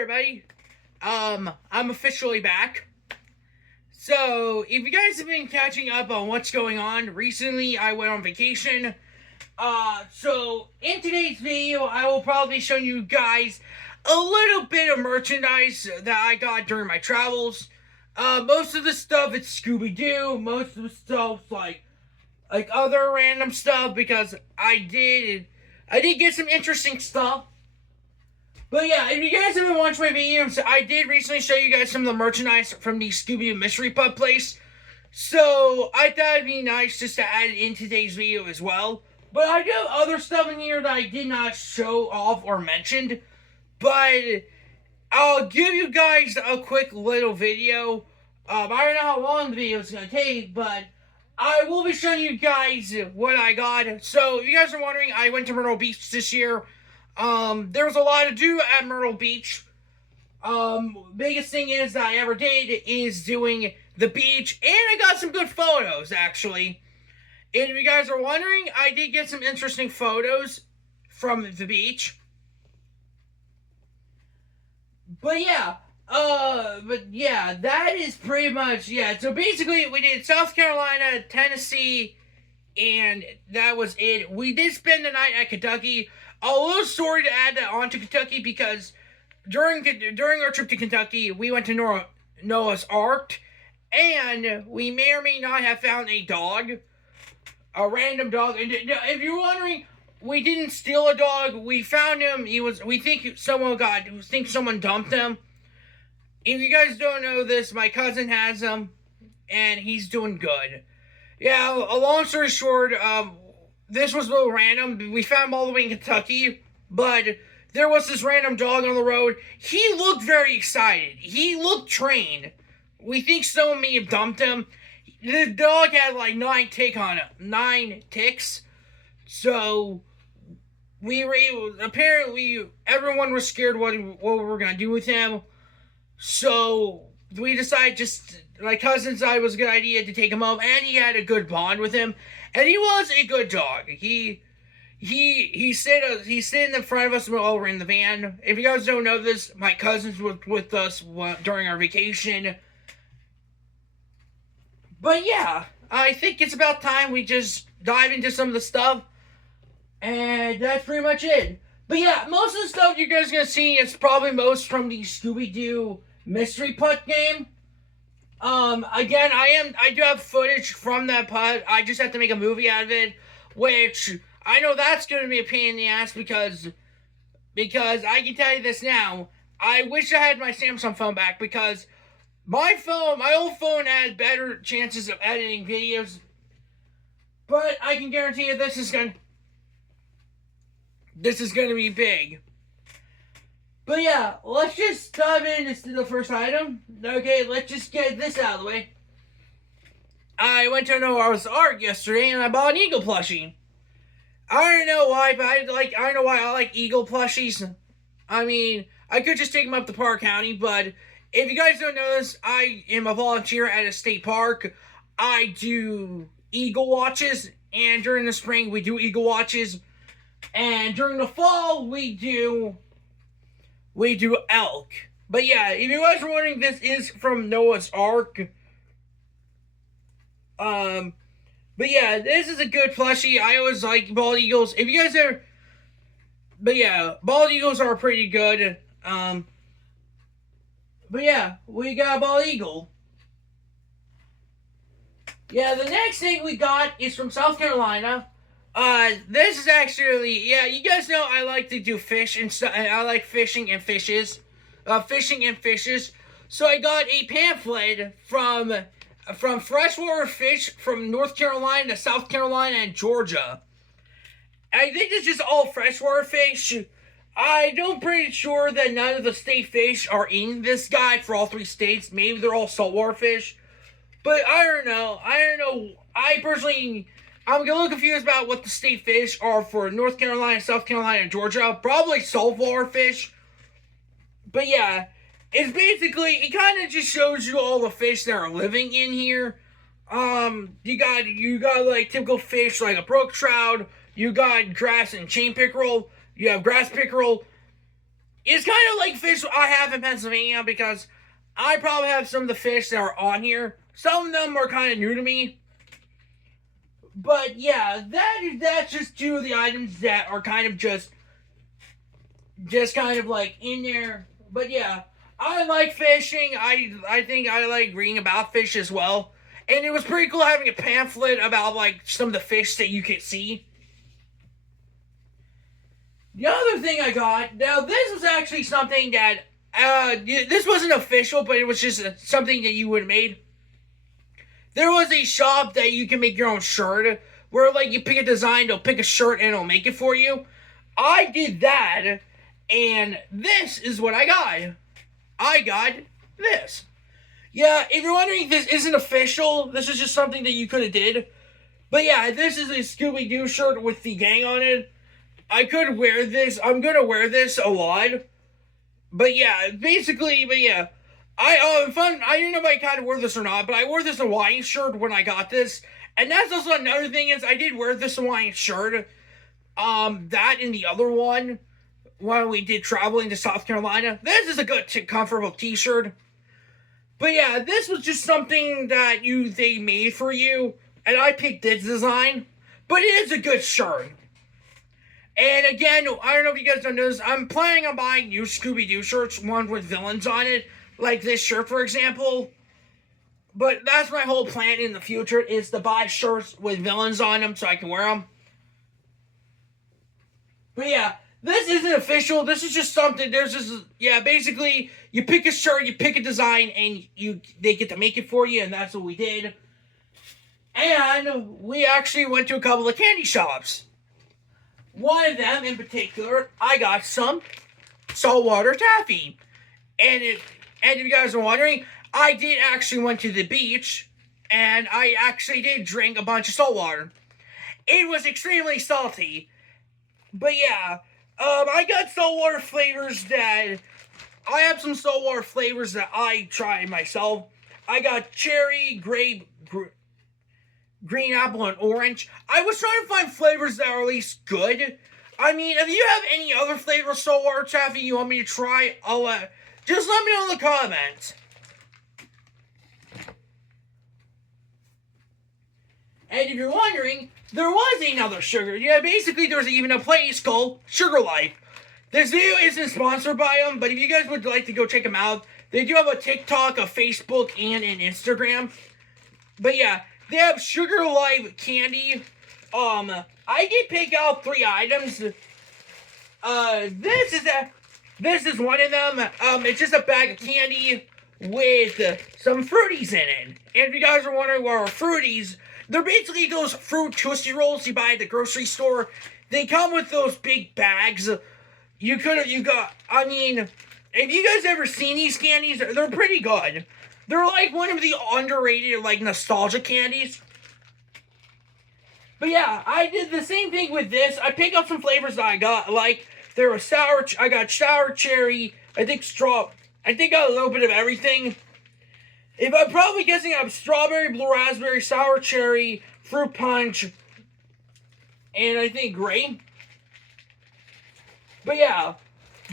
everybody. I'm officially back. So, if you guys have been catching up on what's going on, recently I went on vacation. So in today's video, I will probably be showing you guys a little bit of merchandise that I got during my travels. Most of the stuff it's Scooby-Doo. Most of the stuff like other random stuff because I did get some interesting stuff. But yeah, if you guys haven't watched my videos, I did recently show you guys some of the merchandise from the Scooby-Doo Mystery Pup place. So I thought it'd be nice just to add it in today's video as well. But I do have other stuff in here that I did not show off or mentioned. But I'll give you guys a quick little video. I don't know how long the video is going to take, but I will be showing you guys what I got. So if you guys are wondering, I went to Myrtle Beach this year. There was a lot to do at Myrtle Beach. Biggest thing is that I ever did is doing the beach, and I got some good photos, actually. And if you guys are wondering, I did get some interesting photos from the beach. But yeah, that is pretty much, so basically we did South Carolina, Tennessee, and that was it. We did spend the night at Kentucky. A little story to add that on to Kentucky, because during our trip to Kentucky, we went to Noah's Ark, and we may or may not have found a dog. A random dog. And if you're wondering, we didn't steal a dog. We found him. We think someone dumped him. If you guys don't know this, my cousin has him, and he's doing good. Yeah, a long story short, this was a little random. We found him all the way in Kentucky, but there was this random dog on the road. He looked very excited. He looked trained. We think someone may have dumped him. The dog had like 9 ticks. So apparently everyone was scared what we were going to do with him. So we decided my cousin decided it was a good idea to take him home, and he had a good bond with him. And he was a good dog. He sat in the front of us while we were in the van. If you guys don't know this, my cousins were with us during our vacation. But yeah, I think it's about time we just dive into some of the stuff. And that's pretty much it. But yeah, most of the stuff you guys are going to see is probably most from the Scooby-Doo Mystery Putt game. Again, I do have footage from that putt. I just have to make a movie out of it, which I know that's going to be a pain in the ass because I can tell you this now. I wish I had my Samsung phone back, because my old phone had better chances of editing videos. But I can guarantee you this is going to be big. But yeah, let's just dive into the first item. Okay, let's just get this out of the way. I went to Noah's Ark yesterday, and I bought an eagle plushie. I don't know why, but I don't know why I like eagle plushies. I mean, I could just take them up to Park County, but if you guys don't know this, I am a volunteer at a state park. I do eagle watches, and during the spring we do eagle watches, and during the fall we do elk. But yeah, if you guys are wondering, this is from Noah's Ark. But yeah, this is a good plushie. I always like bald eagles. If you guys are, but yeah, bald eagles are pretty good. But yeah, we got a bald eagle. Yeah, the next thing we got is from South Carolina. This is actually, you guys know I like to do fish and stuff. I like fishing and fishes. So I got a pamphlet from freshwater fish from North Carolina, South Carolina, and Georgia. I think it's just all freshwater fish. I'm pretty sure that none of the state fish are in this guide for all 3 states. Maybe they're all saltwater fish. But I don't know. I'm a little confused about what the state fish are for North Carolina, South Carolina, and Georgia. Probably saltwater fish. But yeah, it kind of just shows you all the fish that are living in here. You got like typical fish like a brook trout. You got grass and chain pickerel. You have grass pickerel. It's kind of like fish I have in Pennsylvania because I probably have some of the fish that are on here. Some of them are kind of new to me. But yeah, that's just two of the items that are kind of just kind of like in there. But yeah, I like fishing. I think I like reading about fish as well. And it was pretty cool having a pamphlet about like some of the fish that you could see. The other thing I got, now this was actually something that this wasn't official, but it was just something that you would have made. There was a shop that you can make your own shirt, where like you pick a design, they'll pick a shirt and it'll make it for you. I did that, and this is what I got. I got this. Yeah, if you're wondering if this isn't official, this is just something that you could have did. But yeah, this is a Scooby-Doo shirt with the gang on it. I could wear this. I'm gonna wear this a lot. But yeah, basically, I didn't know if I kind of wore this or not, but I wore this Hawaiian shirt when I got this. And that's also another thing is I did wear this Hawaiian shirt. That and the other one when we did traveling to South Carolina. This is a good, comfortable t-shirt. But yeah, this was just something that they made for you, and I picked this design. But it is a good shirt. And again, I don't know if you guys know this, I'm planning on buying new Scooby-Doo shirts, ones with villains on it, like this shirt, for example. But that's my whole plan in the future, is to buy shirts with villains on them so I can wear them. But yeah, this isn't official. This is just something. Basically, you pick a shirt, you pick a design, and they get to make it for you, and that's what we did. And we actually went to a couple of candy shops. One of them in particular, I got some saltwater taffy. And if you guys are wondering, I did actually went to the beach, and I actually did drink a bunch of salt water. It was extremely salty. But yeah, I got saltwater flavors that... I have some saltwater flavors that I tried myself. I got cherry, grape, green apple, and orange. I was trying to find flavors that are at least good. I mean, if you have any other flavor of saltwater taffy you want me to try, just let me know in the comments. And if you're wondering, there was another sugar. Yeah, basically there's even a place called Sugar Life. This video isn't sponsored by them, but if you guys would like to go check them out, they do have a TikTok, a Facebook, and an Instagram. But yeah, they have Sugar Life candy. I did pick out 3 items. This is one of them. It's just a bag of candy with some fruities in it. And if you guys are wondering what are fruities, they're basically those fruit Tootsie Rolls you buy at the grocery store. They come with those big bags. I mean, if you guys ever seen these candies, they're pretty good. They're like one of the underrated, like, nostalgia candies. But yeah, I did the same thing with this. I picked up some flavors that I got. Like, there was I got sour cherry, I think I got a little bit of everything. If I'm probably guessing, I have strawberry, blue raspberry, sour cherry, fruit punch, and I think grape. But yeah,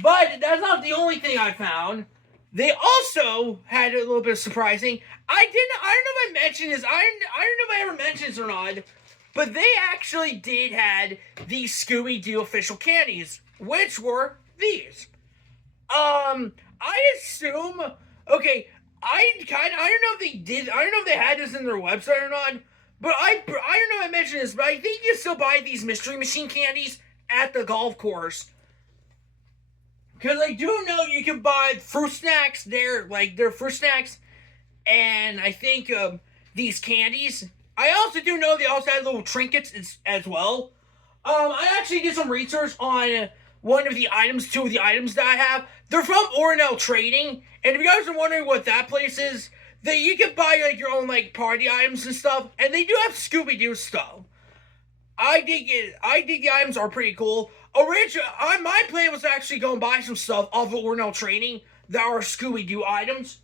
but that's not the only thing I found. They also had a little bit of surprising. I don't know if I mentioned this. I don't know if I ever mentioned this or not. But they actually did had the Scooby-Doo official candies, which were these. I assume. Okay, I don't know if they did. I don't know if they had this in their website or not. But I don't know if I mentioned this, but I think you still buy these Mystery Machine candies at the golf course. Because I do know you can buy fruit snacks there, like they're fruit snacks, and I think these candies. I also do know they also had little trinkets as well. I actually did some research on two of the items that I have. They're from Ornell Trading, and if you guys are wondering what that place is, you can buy like your own like party items and stuff, and they do have Scooby-Doo stuff. I think the items are pretty cool. My plan was to actually go and buy some stuff off of Ornell Trading that are Scooby-Doo items.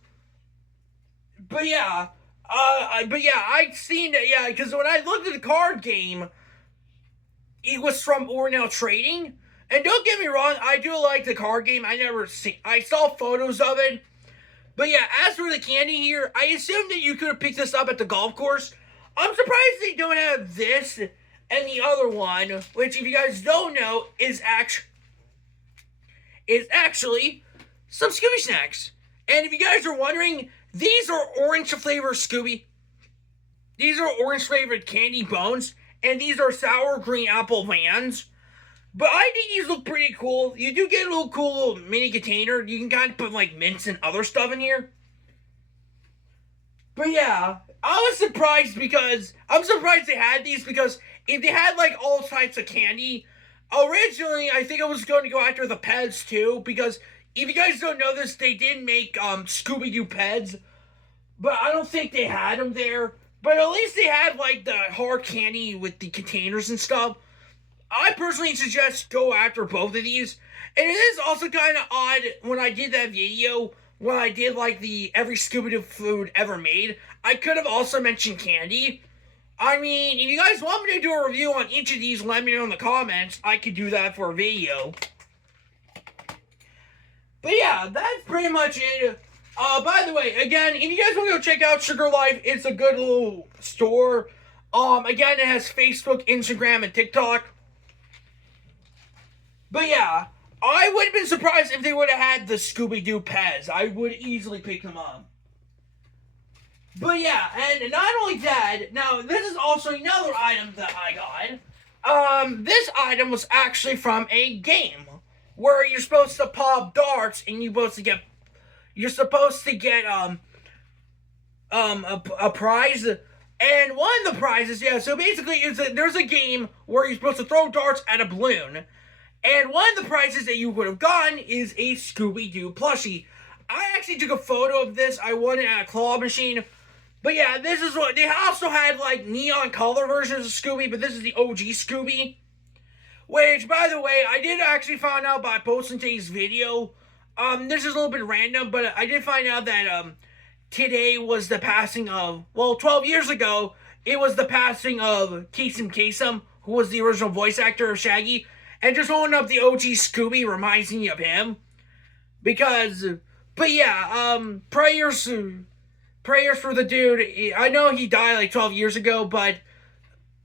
But yeah, I'd seen that, because when I looked at the card game, it was from Ornell Trading, And don't get me wrong, I do like the card game. I saw photos of it. But yeah, as for the candy here, I assumed that you could have picked this up at the golf course. I'm surprised they don't have this and the other one, which if you guys don't know, is actually some Scooby Snacks. And if you guys are wondering, these are orange flavor Scooby. These are orange flavored candy bones, and these are sour green apple Vans. But I think these look pretty cool. You do get a little cool little mini container. You can kind of put like mints and other stuff in here. But yeah, I'm surprised they had these because if they had like all types of candy, originally I think I was going to go after the Peds too because if you guys don't know this, they did make Scooby-Doo Peds, but I don't think they had them there. But at least they had like the hard candy with the containers and stuff. I personally suggest go after both of these. And it is also kind of odd when I did that video, when I did like the every Scooby-Doo food ever made, I could have also mentioned candy. I mean, if you guys want me to do a review on each of these, let me know in the comments. I could do that for a video. But yeah, that's pretty much it. By the way, again, if you guys want to go check out Sugar Life, it's a good little store. Again, it has Facebook, Instagram, and TikTok. But yeah, I would have been surprised if they would have had the Scooby-Doo Pez. I would easily pick them up. But yeah, and not only that, now this is also another item that I got. This item was actually from a game where you're supposed to pop darts and you're supposed to get a prize. And one of the prizes, yeah, so basically there's a game where you're supposed to throw darts at a balloon. And one of the prizes that you would have gotten is a Scooby-Doo plushie. I actually took a photo of this. I won it at a claw machine. But yeah, this is what... They also had, like, neon color versions of Scooby, but this is the OG Scooby. Which, by the way, I did actually find out by posting today's video. This is a little bit random, but I did find out that, today was the passing of... Well, 12 years ago, it was the passing of Kasem Kasem, who was the original voice actor of Shaggy. And just holding up the OG Scooby reminds me of him. But yeah, prayers for the dude. I know he died like 12 years ago, but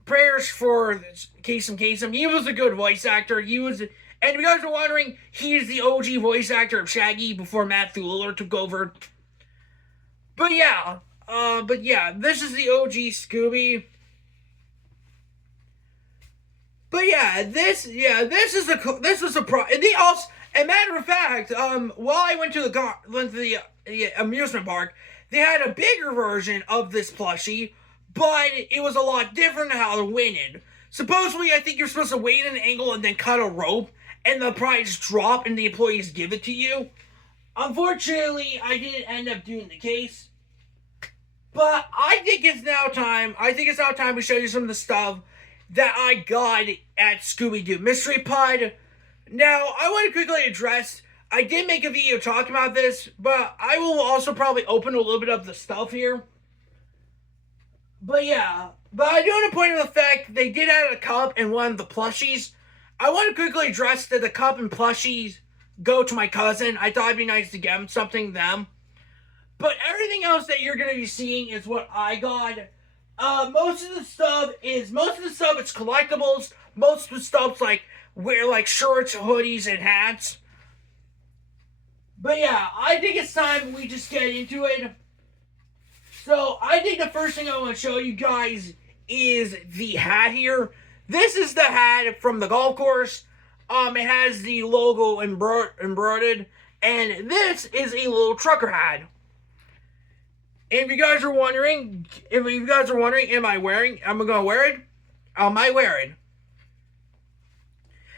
prayers for Kasem Kasem. He was a good voice actor. And if you guys are wondering, he's the OG voice actor of Shaggy before Matt Thuler took over. But yeah, this is the OG Scooby. But yeah, this is a pro. And they also, as a matter of fact, while I went to the amusement park, they had a bigger version of this plushie, but it was a lot different how to win it. Supposedly, I think you're supposed to wait at an angle and then cut a rope, and the prize drop, and the employees give it to you. Unfortunately, I didn't end up doing the case. But I think it's now time. To show you some of the stuff that I got at Scooby-Doo Mystery Pod. Now, I want to quickly address, I did make a video talking about this, but I will also probably open a little bit of the stuff here. But yeah, I do want to point out the fact they did add a cup and one of the plushies. I want to quickly address that the cup and plushies go to my cousin. I thought it'd be nice to get him something, them. But everything else that you're going to be seeing is what I got. Most of the stuff it's collectibles. Most of the stuff's like shirts, hoodies, and hats. But yeah, I think it's time we just get into it. So I think the first thing I want to show you guys is the hat here. This is the hat from the golf course. It has the logo embroidered, and this is a little trucker hat. And if you guys are wondering, am I gonna wear it? I might wear it.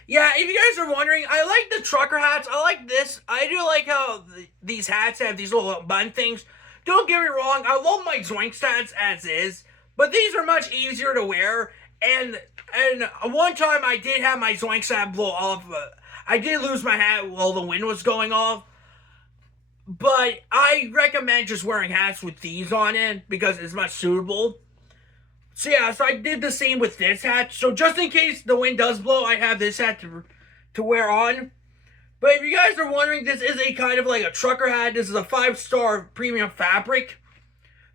Yeah, if you guys are wondering, I like the trucker hats. I like this. I do like how these hats have these little bun things. Don't get me wrong, I love my Zoinks hats as is, but these are much easier to wear. And one time I did have my Zoinks hat blow off. I did lose my hat while the wind was going off. But I recommend just wearing hats with these on it because it's much suitable. So yeah, so I did the same with this hat. So just in case the wind does blow, I have this hat to wear on. But if you guys are wondering, this is a kind of like a trucker hat. This is a 5-star premium fabric.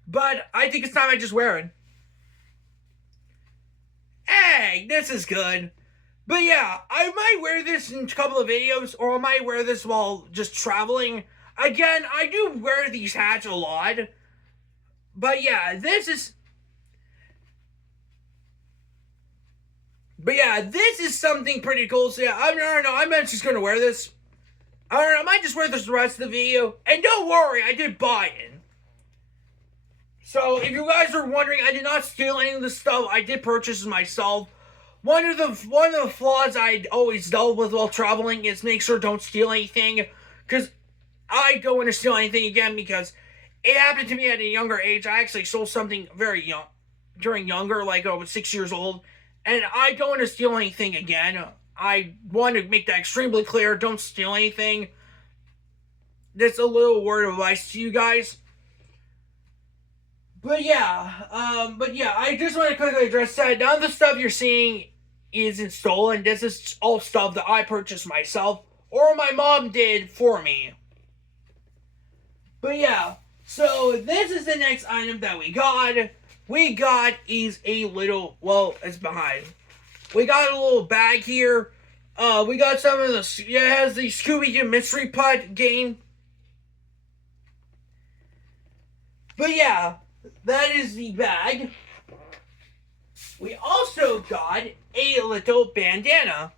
But I think it's time I just wear it. Hey, this is good. But yeah, I might wear this in a couple of videos, or I might wear this while just traveling. Again, I do wear these hats a lot. But yeah, this is something pretty cool. So yeah, I don't know. I'm not just gonna wear this. I don't know. I might just wear this the rest of the video. And don't worry, I did buy it. So if you guys are wondering, I did not steal any of this stuff. I did purchase it myself. One of the flaws I always dealt with while traveling is make sure don't steal anything, because I don't want to steal anything again, because it happened to me at a younger age. I actually stole something very young, like I was 6 years old, and I don't want to steal anything again. I want to make that extremely clear. Don't steal anything. That's a little word of advice to you guys. But yeah, I just want to quickly address that. None of the stuff you're seeing isn't stolen. This is all stuff that I purchased myself, or my mom did for me. But yeah, so this is the next item that we got. Is a little, well, it's behind. We got a little bag here. We got some of the, it has the Scooby-Doo Mystery Putt game. But yeah, that is the bag. We also got a little bandana.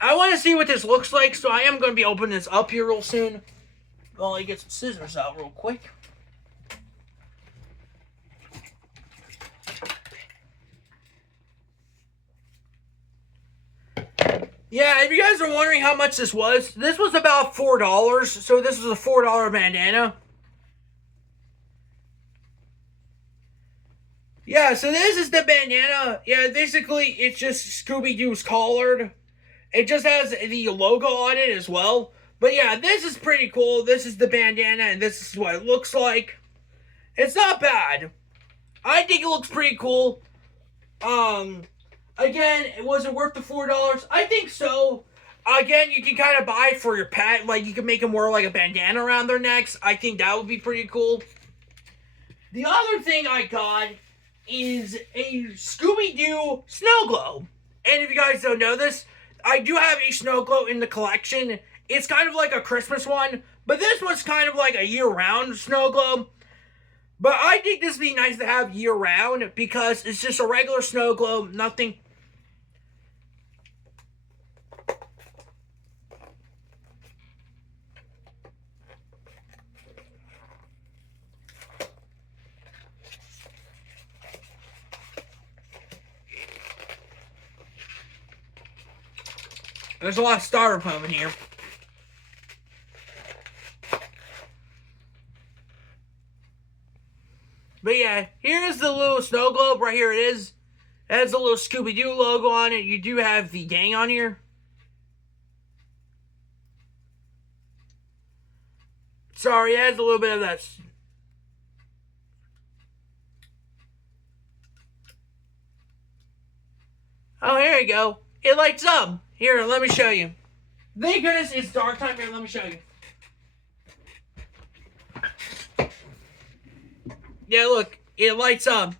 I want to see what this looks like, so I am going to be opening this up here real soon. Well, I get some scissors out real quick. Yeah, if you guys are wondering how much this was about $4. So this is a $4 bandana. Yeah, so this is the bandana. Yeah, basically, it's just Scooby-Doo's collared. It just has the logo on it as well. But yeah, this is pretty cool. This is the bandana, and this is what it looks like. It's not bad. I think it looks pretty cool. Again, was it worth the $4? I think so. Again, you can kind of buy it for your pet. Like, you can make them wear, like, a bandana around their necks. I think that would be pretty cool. The other thing I got is a Scooby-Doo snow globe. And if you guys don't know this, I do have a snow globe in the collection. It's kind of like a Christmas one, but this one's kind of like a year-round snow globe. But I think this would be nice to have year-round, because it's just a regular snow globe, nothing. There's a lot of styrofoam in here. But yeah, here's the little snow globe. Right here it is. It has a little Scooby-Doo logo on it. You do have the gang on here. Sorry, it has a little bit of that. Oh, here you go. It lights up. Here, let me show you. Thank goodness it's dark time. Here, let me show you. Yeah, look. It lights up.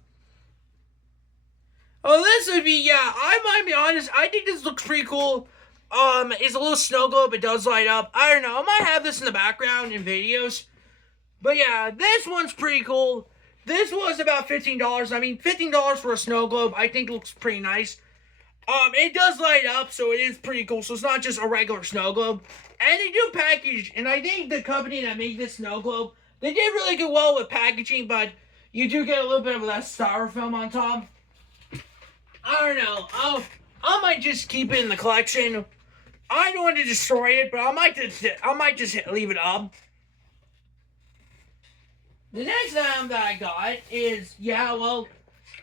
Oh, this would be, yeah, I might be honest. I think this looks pretty cool. It's a little snow globe. It does light up. I don't know. I might have this in the background in videos. But yeah, this one's pretty cool. This was about $15. I mean, $15 for a snow globe, I think looks pretty nice. It does light up, so it is pretty cool. So it's not just a regular snow globe. And they do package, and I think the company that made this snow globe, they did really good well with packaging, but you do get a little bit of that styrofoam on top. I don't know. I might just keep it in the collection. I don't want to destroy it, but I might just leave it up. The next item that I got is, yeah, well,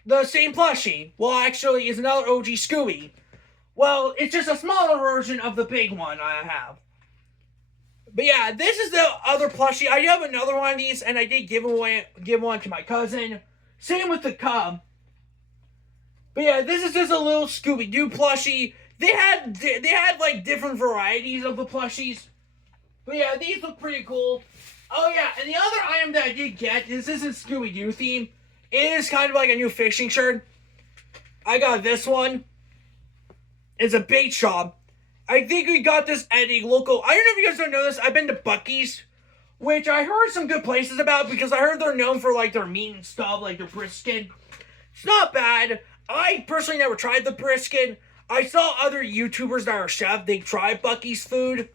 the same plushie. Well, actually, it's another OG Scooby. Well, it's just a smaller version of the big one I have. But yeah, this is the other plushie. I have another one of these, and I did give one to my cousin. Same with the Cub. But yeah, this is just a little Scooby-Doo plushie. they had like different varieties of the plushies. But yeah, these look pretty cool. Oh yeah, and the other item that I did get, this isn't Scooby-Doo theme. It is kind of like a new fishing shirt. I got this one. It's a bait shop. I think we got this at a local. I don't know if you guys don't know this. I've been to Buc-ee's, which I heard some good places about because I heard they're known for like their meat and stuff, like their brisket. It's not bad. I personally never tried the brisket. I saw other YouTubers that are chefs. They tried Buc-ee's food.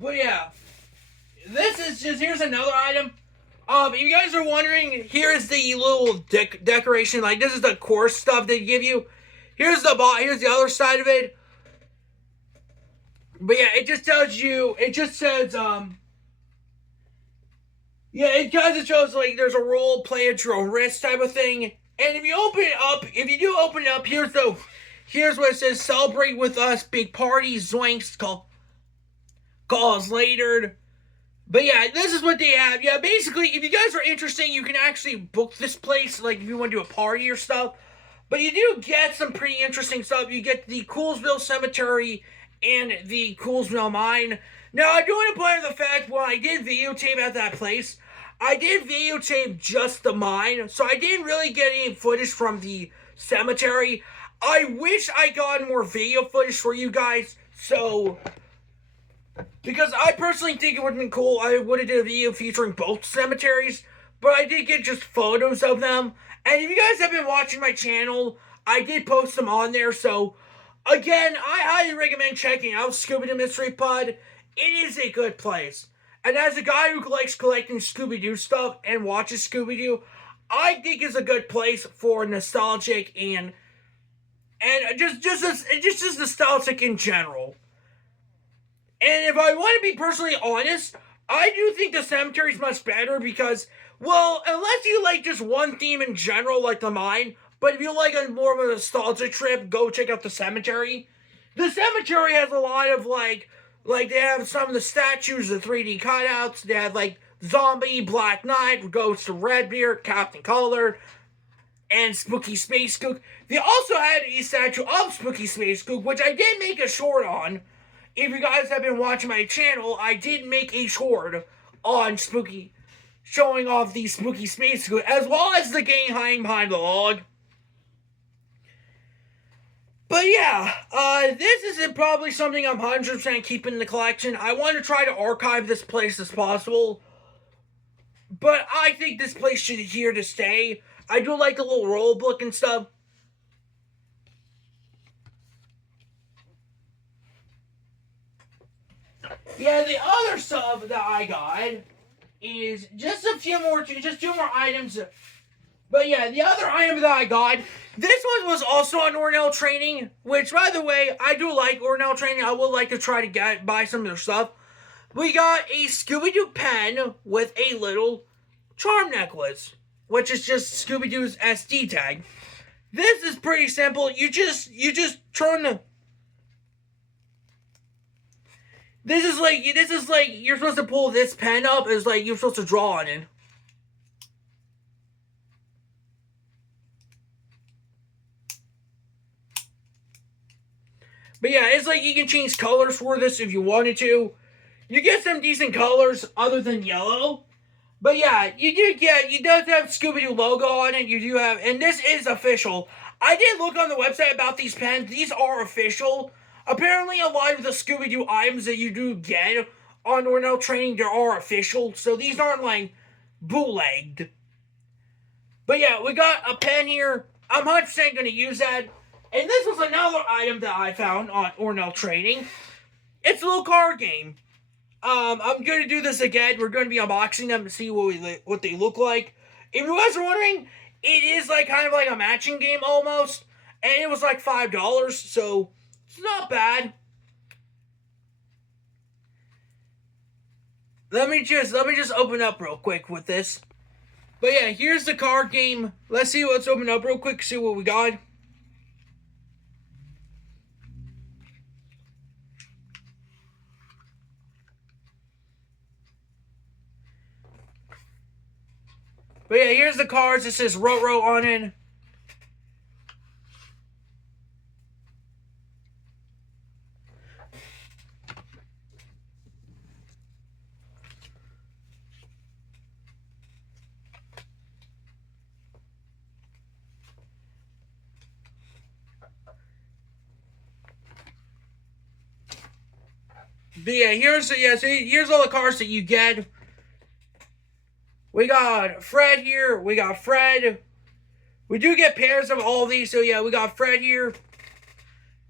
But yeah, this is just, here's another item. If you guys are wondering, here's the little decoration. Like, this is the course stuff they give you. Here's the other side of it. But yeah, it just tells you, it just says, yeah, it kind of shows, like, there's a role, play at your own risk type of thing. And if you open it up, if you do open it up, here's what it says, celebrate with us, big party, zoinks, call us later. But yeah, this is what they have. Yeah, basically, if you guys are interested, you can actually book this place, like if you want to do a party or stuff. But you do get some pretty interesting stuff. You get the Coolsville Cemetery and the Coolsville Mine. Now, I do want to point out the fact, when I did videotape at that place, I did videotape just the mine, so I didn't really get any footage from the cemetery. I wish I got more video footage for you guys, so... because I personally think it would have been cool. I would have did a video featuring both cemeteries, but I did get just photos of them. And if you guys have been watching my channel, I did post them on there. So, again, I highly recommend checking out Scooby-Doo Mystery Pod. It is a good place. And as a guy who likes collecting Scooby-Doo stuff and watches Scooby-Doo, I think it's a good place for nostalgic and just nostalgic in general. And if I want to be personally honest, I do think the cemetery is much better because, well, unless you like just one theme in general, like the mine, but if you like a more of a nostalgia trip, go check out the cemetery. The cemetery has a lot of, like they have some of the statues, the 3D cutouts. They have, like, Zombie, Black Knight, Ghost of Redbeard, Captain Colored, and Spooky Space Kook. They also had a statue of Spooky Space Kook, which I did make a short on. If you guys have been watching my channel, I did make a short on Spooky, showing off the Spooky Space Kook, as well as the gang hiding behind the log. But yeah, this isn't probably something I'm 100% keeping in the collection. I want to try to archive this place as possible. But I think this place should be here to stay. I do like the little roll book and stuff. Yeah, the other stuff that I got is just two more items. But yeah, the other item that I got, this one was also on Ornell Training, which, by the way, I do like Ornell Training. I would like to try to buy some of their stuff. We got a Scooby-Doo pen with a little charm necklace, which is just Scooby-Doo's SD tag. This is pretty simple. You just turn the... This is like, you're supposed to pull this pen up. It's like you're supposed to draw on it. But yeah, it's like you can change colors for this if you wanted to. You get some decent colors other than yellow. But yeah, you does have Scooby-Doo logo on it. You do have, and this is official. I did look on the website about these pens. These are official. Apparently, a lot of the Scooby-Doo items that you do get on Ornell Training, they are official. So these aren't, like, bootlegged. But yeah, we got a pen here. I'm 100% going to use that. And this was another item that I found on Ornell Training. It's a little card game. I'm going to do this again. We're going to be unboxing them to see what they look like. If you guys are wondering, it is like kind of like a matching game almost. And it was like $5, so... it's not bad. Let me just open up real quick with this. But yeah, here's the card game. Let's open up real quick, see what we got. But yeah, here's the cards. It says Roro on it. But yeah, here's all the cards that you get. We got Fred here. We got Fred. We do get pairs of all these, so yeah, we got Fred here.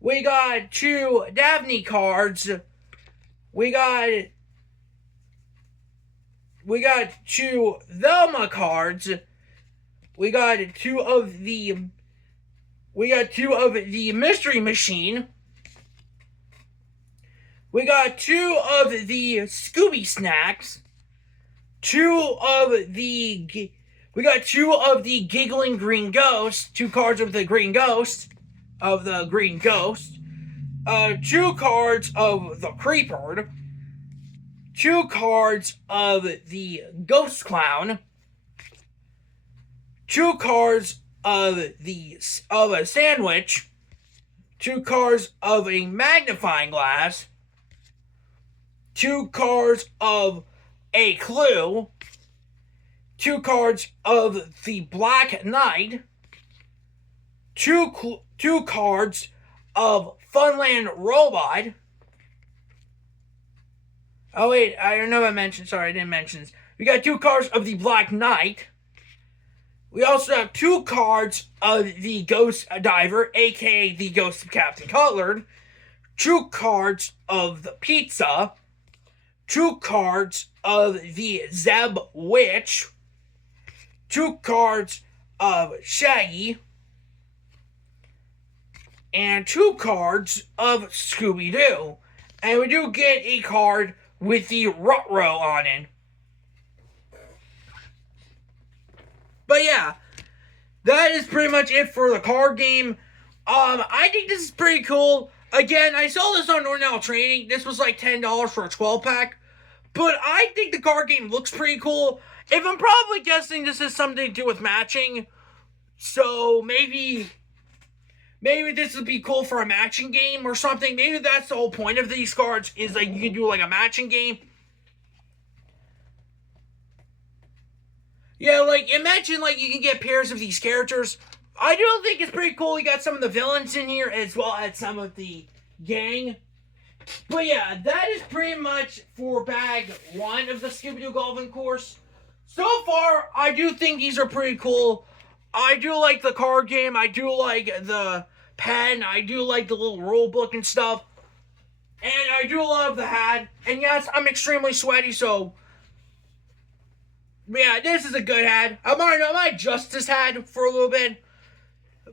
We got 2 Daphne cards. We got 2 Velma cards. We got 2 of the Mystery Machine. We got 2 of the Scooby Snacks. We got 2 of the Giggling Green Ghost. 2 cards of the Green Ghost. 2 cards of the Creeper. 2 cards of the Ghost Clown. 2 cards of a Sandwich. 2 cards of a Magnifying Glass. 2 cards of a Clue. 2 cards of the Black Knight. 2 cards of Funland Robot. Oh wait, I don't know if I mentioned. Sorry, I didn't mention this. We got 2 cards of the Black Knight. We also have 2 cards of the Ghost Diver, aka the Ghost of Captain Cutler. 2 cards of the Pizza. 2 cards of the Zeb Witch. 2 cards of Shaggy. And 2 cards of Scooby-Doo. And we do get a card with the Ruh-Roh on it. But yeah, that is pretty much it for the card game. I think this is pretty cool. Again, I saw this on Nornell Training. This was like $10 for a 12-pack. But I think the card game looks pretty cool. If I'm probably guessing this has something to do with matching. So maybe this would be cool for a matching game or something. Maybe that's the whole point of these cards, is like you can do like a matching game. Yeah, like imagine like you can get pairs of these characters. I do think it's pretty cool. We got some of the villains in here as well as some of the gang. But yeah, that is pretty much for bag 1 of the Scooby-Doo Golfing Course. So far, I do think these are pretty cool. I do like the card game. I do like the pen. I do like the little rule book and stuff. And I do love the hat. And yes, I'm extremely sweaty, so yeah, this is a good hat. I might adjust this hat for a little bit.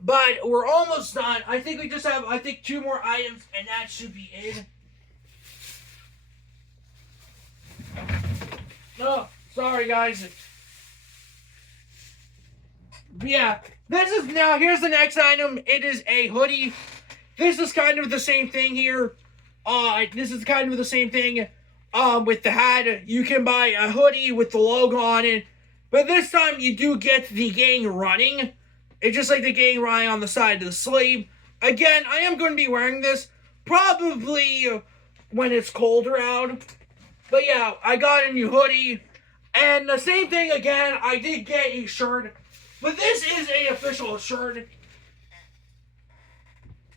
But we're almost done. I think we just have 2 more items, and that should be it. Oh, sorry guys. Yeah, here's the next item. It is a hoodie. This is kind of the same thing here. With the hat. You can buy a hoodie with the logo on it. But this time you do get the gang running. It's just like the gang running on the side of the sleeve. Again, I am going to be wearing this probably when it's colder out. But yeah, I got a new hoodie. And the same thing again, I did get a shirt. But this is an official shirt.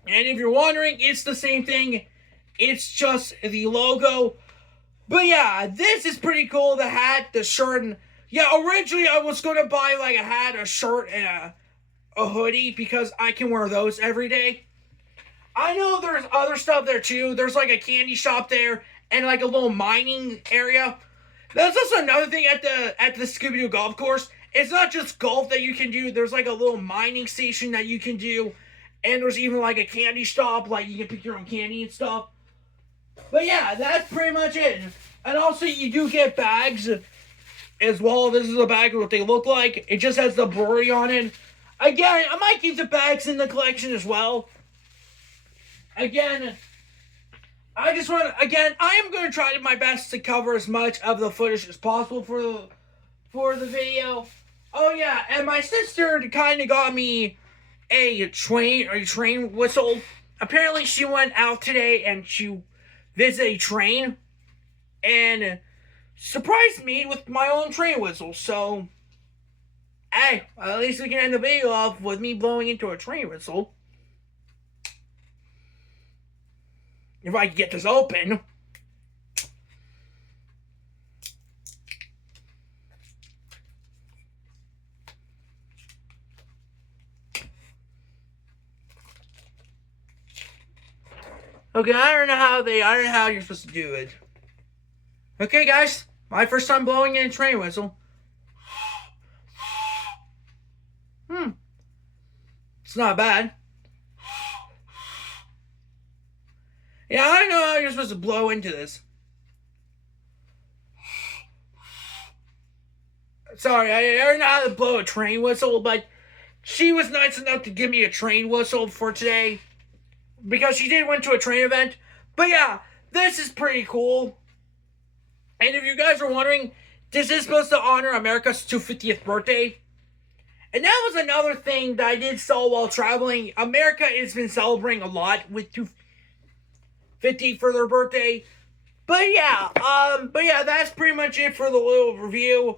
And if you're wondering, it's the same thing. It's just the logo. But yeah, this is pretty cool. The hat, the shirt. And yeah, originally I was going to buy like a hat, a shirt, and a hoodie because I can wear those every day. I know there's other stuff there too. There's like a candy shop there and like a little mining area. That's also another thing at the Scooby-Doo golf course. It's not just golf that you can do. There's like a little mining station that you can do. And there's even like a candy shop, like you can pick your own candy and stuff. But yeah, that's pretty much it. And also you do get bags as well. This is a bag of what they look like. It just has the brewery on it. Again, I might keep the bags in the collection as well. Again, I am going to try my best to cover as much of the footage as possible for the video. Oh yeah, and my sister kind of got me a train whistle. Apparently, she went out today and she visited a train and surprised me with my own train whistle. So, hey, at least we can end the video off with me blowing into a train whistle. If I can get this open. Okay, I don't know how you're supposed to do it. Okay, guys, my first time blowing in a train whistle. It's not bad. Yeah, I don't know how you're supposed to blow into this. Sorry, I don't know how to blow a train whistle, but she was nice enough to give me a train whistle for today. Because she did went to a train event. But yeah, this is pretty cool. And if you guys are wondering, this is supposed to honor America's 250th birthday. And that was another thing that I did saw while traveling. America has been celebrating a lot with 250 for their birthday. But yeah, that's pretty much it for the little review.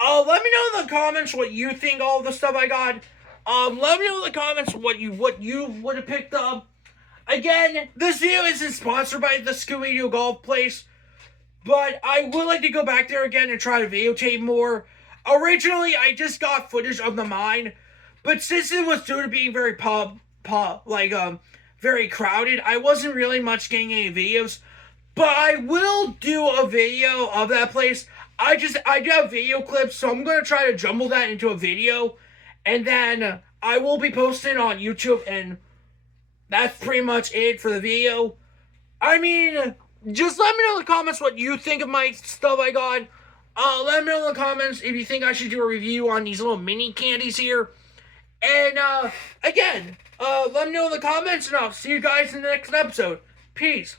Let me know in the comments what you think all the stuff I got. Let me know in the comments what you would have picked up. Again, this video isn't sponsored by the Scooby-Doo Golf Place, but I would like to go back there again and try to videotape more. Originally, I just got footage of the mine, but since it was due to being very very crowded, I wasn't really much getting any videos. But I will do a video of that place. I do have video clips, so I'm gonna try to jumble that into a video, and then I will be posting on YouTube, and that's pretty much it for the video. I mean, just let me know in the comments what you think of my stuff I got. Let me know in the comments if you think I should do a review on these little mini candies here. And, again, let me know in the comments, and I'll see you guys in the next episode. Peace.